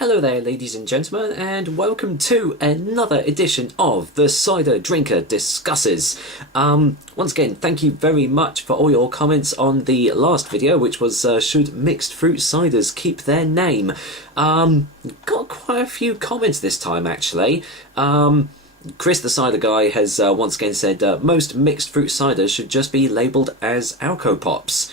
Hello there, ladies and gentlemen, and welcome to another edition of the Cider Drinker Discusses. Once again, thank you very much for all your comments on the last video, which was should mixed fruit ciders keep their name? Got quite a few comments this time, actually. Chris the Cider Guy has once again said most mixed fruit ciders should just be labelled as Alco Pops.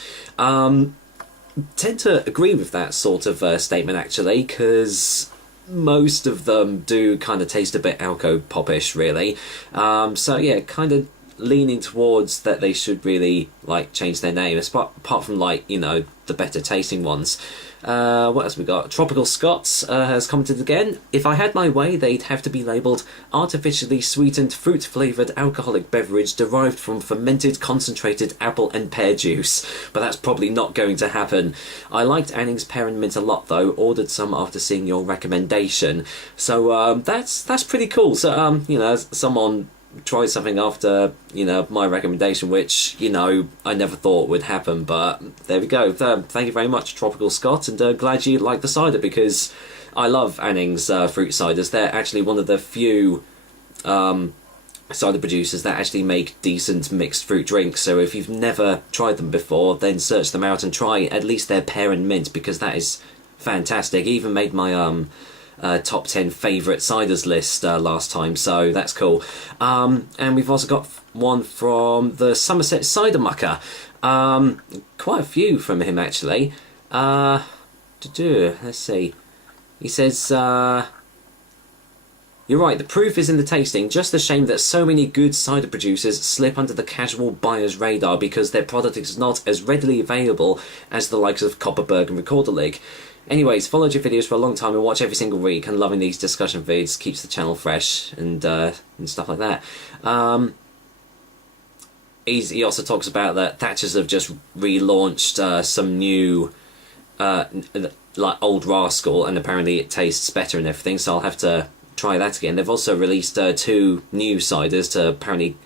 Tend to agree with that sort of statement, actually, because most of them do kind of taste a bit alco popish, really. So yeah, kind of leaning towards that they should really like change their name, apart from like, you know, the better tasting ones. What else we got? Tropical Scots has commented again. If I had my way, they'd have to be labelled artificially sweetened fruit flavoured alcoholic beverage derived from fermented concentrated apple and pear juice. But that's probably not going to happen. I liked Anning's Pear and Mint a lot though, ordered some after seeing your recommendation. So that's pretty cool. So you know, someone tried something after, you know, my recommendation, which, you know, I never thought would happen, but there we go. Thank you very much, Tropical Scott, and glad you like the cider, because I love Anning's fruit ciders. They're actually one of the few cider producers that actually make decent mixed fruit drinks, so if you've never tried them before, then search them out and try at least their pear and mint, because that is fantastic. He even made my top 10 favourite ciders list last time, so that's cool. And we've also got one from the Somerset Cider Mucker. Quite a few from him, actually. Let's see. He says, you're right, the proof is in the tasting. Just a shame that so many good cider producers slip under the casual buyer's radar because their product is not as readily available as the likes of Copperberg and Recorder League. Anyways, followed your videos for a long time and watch every single week, and loving these discussion vids, keeps the channel fresh and stuff like that. He also talks about that Thatchers have just relaunched some new, like Old Rascal, and apparently it tastes better and everything, so I'll have to try that again. They've also released two new ciders to apparently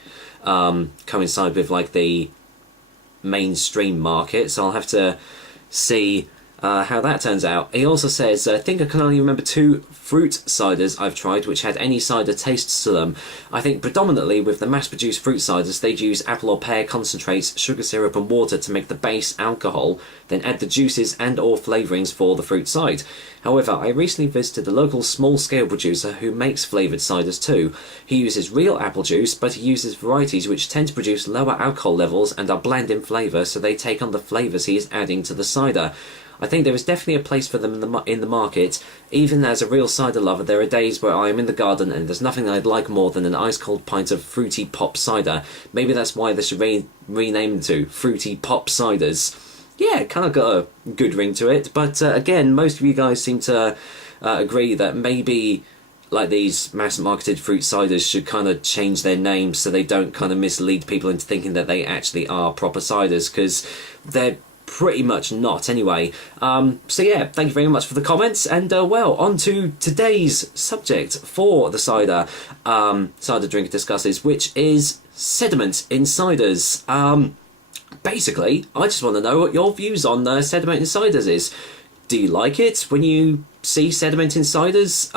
coincide with like the mainstream market, so I'll have to see how that turns out. He also says, I think I can only remember 2 fruit ciders I've tried which had any cider tastes to them. I think predominantly with the mass-produced fruit ciders they'd use apple or pear concentrates, sugar syrup and water to make the base alcohol, then add the juices and or flavourings for the fruit side. However, I recently visited a local small-scale producer who makes flavoured ciders too. He uses real apple juice, but he uses varieties which tend to produce lower alcohol levels and are bland in flavour, so they take on the flavours he is adding to the cider. I think there is definitely a place for them in the market. Even as a real cider lover, there are days where I am in the garden and there's nothing I'd like more than an ice-cold pint of fruity pop cider. Maybe that's why they should rename them to Fruity Pop Ciders. Yeah, it kind of got a good ring to it, but again, most of you guys seem to agree that maybe like these mass-marketed fruit ciders should kind of change their names so they don't kind of mislead people into thinking that they actually are proper ciders, because they're pretty much not anyway. So yeah, thank you very much for the comments, and well, on to today's subject for the cider drinker discusses, which is sediment in ciders. Basically, I just want to know what your views on sediment in ciders is. Do you like it when you see sediment in ciders?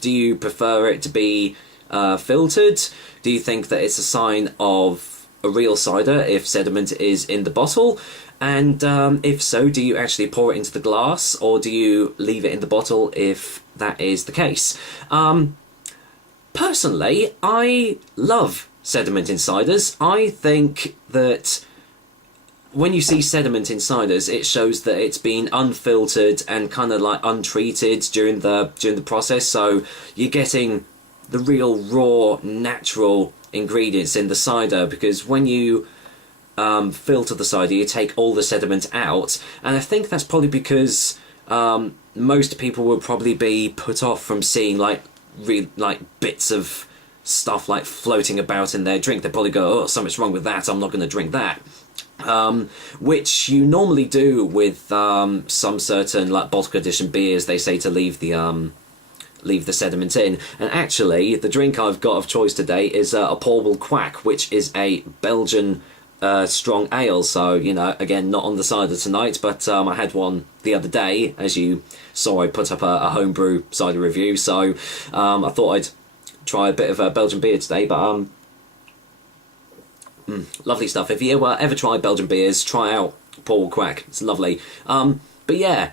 Do you prefer it to be filtered? Do you think that it's a sign of a real cider if sediment is in the bottle? And if so, do you actually pour it into the glass, or do you leave it in the bottle if that is the case? Personally, I love sediment in ciders. I think that when you see sediment in ciders, it shows that it's been unfiltered and kind of like untreated during the process, so you're getting the real raw, natural ingredients in the cider, because when you filter the cider, you take all the sediment out, and I think that's probably because most people will probably be put off from seeing like bits of stuff like floating about in their drink. They probably go, oh, something's wrong with that, I'm not going to drink that. Which you normally do with some certain like bottle edition beers. They say to leave the sediment in, and actually the drink I've got of choice today is a Paul Will Quack, which is a Belgian strong ale. So, you know, again, not on the cider tonight, but I had one the other day. As you saw, I put up a homebrew cider review, so I thought I'd try a bit of a Belgian beer today, but lovely stuff. If you ever try Belgian beers, try out Paul Quack. It's lovely. But yeah,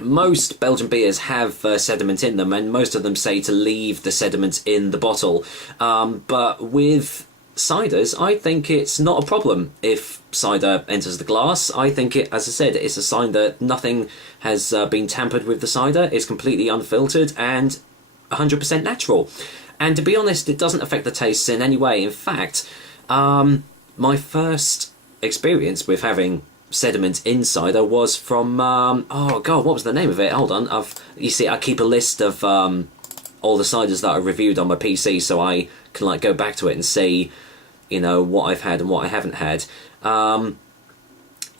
most Belgian beers have sediment in them, and most of them say to leave the sediment in the bottle. But with ciders, I think it's not a problem if cider enters the glass. I think it, as I said, it's a sign that nothing has been tampered with the cider. It's completely unfiltered and 100% natural. And to be honest, it doesn't affect the tastes in any way. In fact, my first experience with having sediment in cider was from oh god, what was the name of it? Hold on, you see, I keep a list of all the ciders that I reviewed on my PC, so I can like go back to it and see, you know, what I've had and what I haven't had.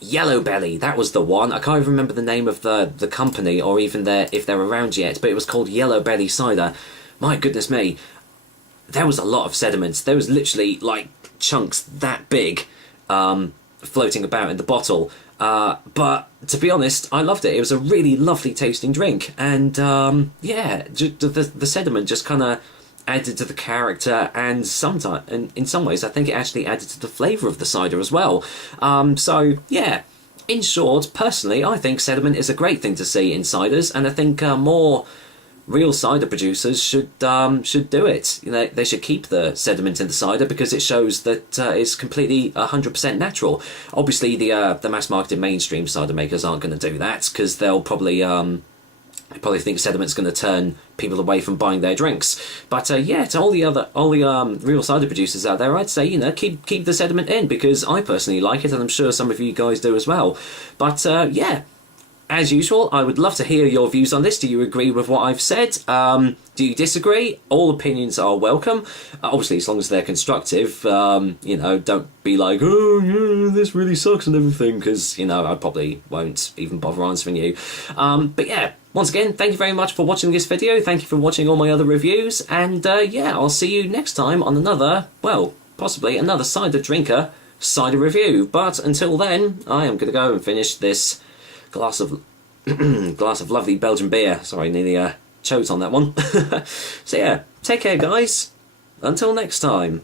Yellow Belly, that was the one. I can't even remember the name of the company, or even if they're around yet, but it was called Yellow Belly cider. My goodness me, there was a lot of sediment. There was literally like chunks that big floating about in the bottle. But to be honest, I loved it. It was a really lovely tasting drink, and yeah, the sediment just kind of added to the character, and sometimes, and in some ways, I think it actually added to the flavour of the cider as well. So yeah, in short, personally, I think sediment is a great thing to see in ciders, and I think more real cider producers should do it. You know, they should keep the sediment in the cider because it shows that it's completely 100% natural. Obviously, the mass marketed mainstream cider makers aren't going to do that because they'll probably think sediment's going to turn people away from buying their drinks. But yeah, to all the real cider producers out there, I'd say, you know, keep the sediment in, because I personally like it, and I'm sure some of you guys do as well. But yeah. As usual, I would love to hear your views on this. Do you agree with what I've said? Do you disagree? All opinions are welcome. Obviously, as long as they're constructive. You know, don't be like, oh, yeah, this really sucks and everything, because, you know, I probably won't even bother answering you. But yeah, once again, thank you very much for watching this video. Thank you for watching all my other reviews. And yeah, I'll see you next time on another, well, possibly another cider drinker cider review. But until then, I am going to go and finish this glass of lovely Belgian beer. Sorry, nearly choked on that one. So yeah, take care guys, until next time.